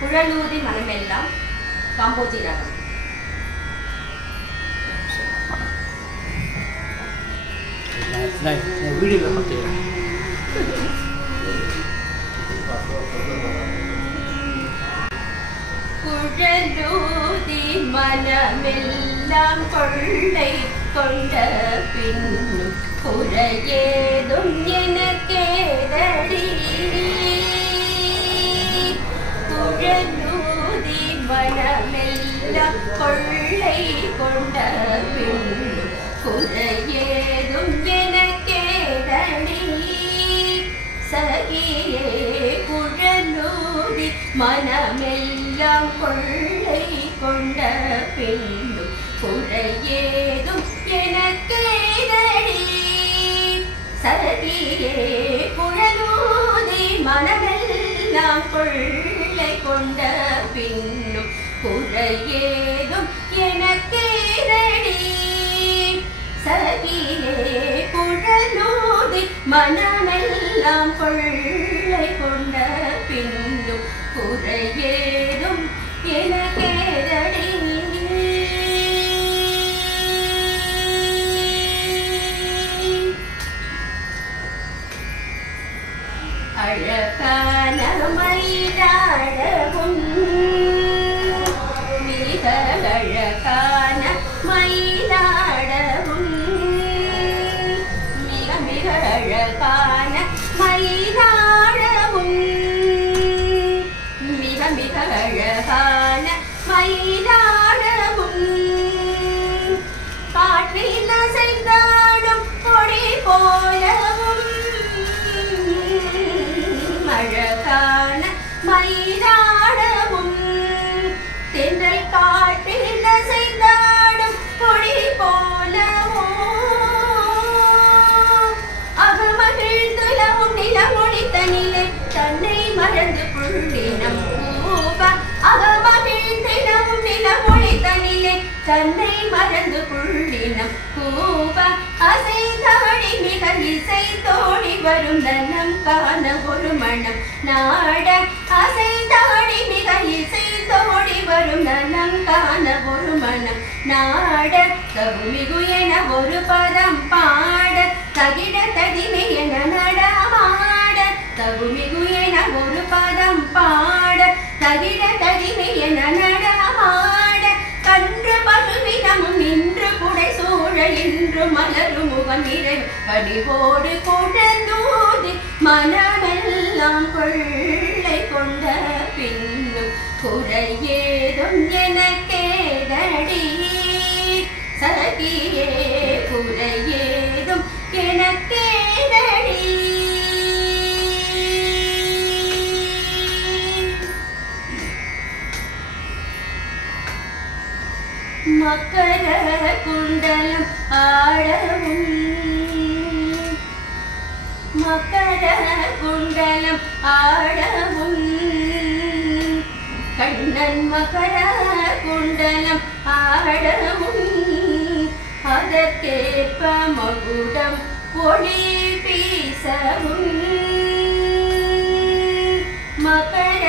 குழலூதி மனமெல்லாம் காம்போஜி ராகம். வீடியோவில் பார்த்துக்கிறேன். குழலூதி மனமெல்லாம் கொள்ளை கொண்ட பின்னும் குறையேதும் எனக்கேதடி. குழலூதி மனமெல்லாம் கொள்ளை கொண்ட பின்னும் குறையேதும் எனக்கேதடி. சகியே குழலூதி மனமெல்லாம் கொள்ளை கொண்ட பின்னும் குறையேதும் எனக்கேதடி. சகியே குழலூதி மனமெல்லாம் கொள்ளை கொண்ட பின்னும் குறையேதும் எனக்கேதடி. சகியே குழலூதி மனமெல்லாம் கொள்ளை கொண்ட பின்னும் குறையேதும் எனக்கேதடி. அழகான மயிலாடவும் மிக அழகான மயிலாடவும் மிக மிக அழகான மயிலாடவும் மிக மிக அழகான மயிலாடவும் காற்றில் அசைந்தாடும் கொடி போலவும் அழகான மயிலாடவும் தென்றல் காற்றில் அசைந்தாடும் கொடி போலவும் அகமகிழ்ந்துலவும் நிலமொழி தனிலே தன்னை மறந்து புள்ளினம் பூவ. அகமகிழ்ந்திலவும் நிலமொழி தனிலே தன்னை மறந்து புள்ளினம் பூவ. அசைந்தாடி மிக இசை தோடி வரும் நலம் காண ஒரு மனம் நாட. அசைந்தாடி மிக இசை தோடி வரும் நலம் காண ஒரு மனம் நாட. தகுமிகு என ஒரு பதம் பாட தகிட ததிமை என நடமாட. தகுமிகு என ஒரு பதம் பாட தகிட ததிமை என நடமாட. கன்று பசுவினமும் நின்று புடை சூழ இன்று மலரும் முகம் நிறை கடிவோடு குழலூதி மனமெல்லாம் கொள்ளை கொண்ட பின்னும் குறையேதும் எனக்கேதடி. சகியே குறையேதும் எனக்கேதடி. மக்கர குண்டலம் ஆடவும் மக்கர குண்டலம் ஆடவும் கண்ணன் மக்கர குண்டலம் ஆடவும் அதற்கேற்ப மகுடம் ஒளி வீசவும். மக்கர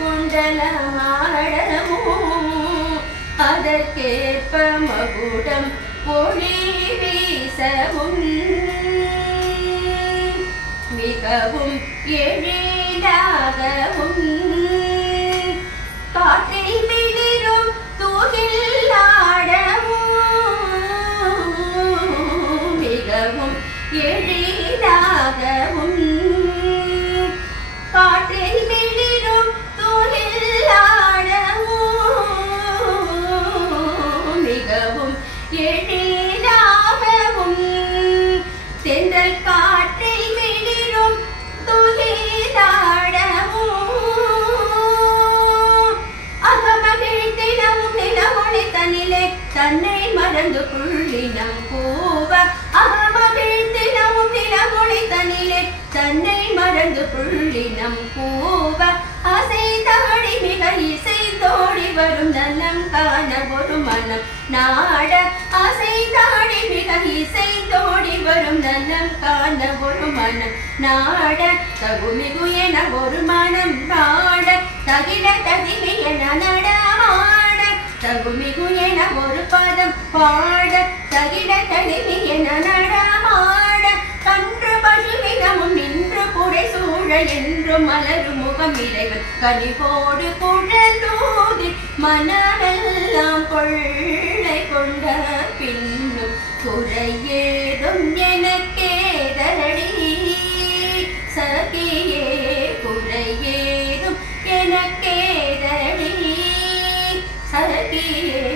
குண்டலம் ஆடவும் அதற்கேற்ப மகுடம் ஒளி வீசவும். மிகவும் எழிலாகவும் காற்றில் மிளிரும் தூகில் ஆடவும். மிகவும் எழிலாகவும் காற்றில் மிளிரும் தூகில் ஆடவும். மிகவும் எழிலாகவும் தென்றல் காற்றில் மிளிரும் துகிலாடவும். அகமகிழ்ந்திடவும் நிலமொழி தனிலே தன்னை மறந்து புள்ளினம் பூவ. அகமகிழ்ந்திடவும் நிலமொழி தனிலே தன்னை மறந்து புள்ளினம் பூவ. அசைந்தாடி மிக இசை தோடி வரும் நலம் காண ஒரு மனம் நாட. அசைந்தாடி மிக இசை தோடி வரும் நலம் காண ஒரு மனம் நாட. தகுமிகு என ஒரு மனம் நாட தகிட தகிமை என நடமாட தகுமிகு என ஒரு பதம் பாட தகிட தகிமை என நடமாட கன்று பசுவினமும் நின்று புடை சூழ என்று மலரும் முகம் இறைவன் கனிவோடு குழலூதி மனமெல்லாம் கொள்ளை கொண்ட பின்னும் குறையேதும் எனக்கேதடி சகியே குறையேதும் எனக்கேதடி சகியே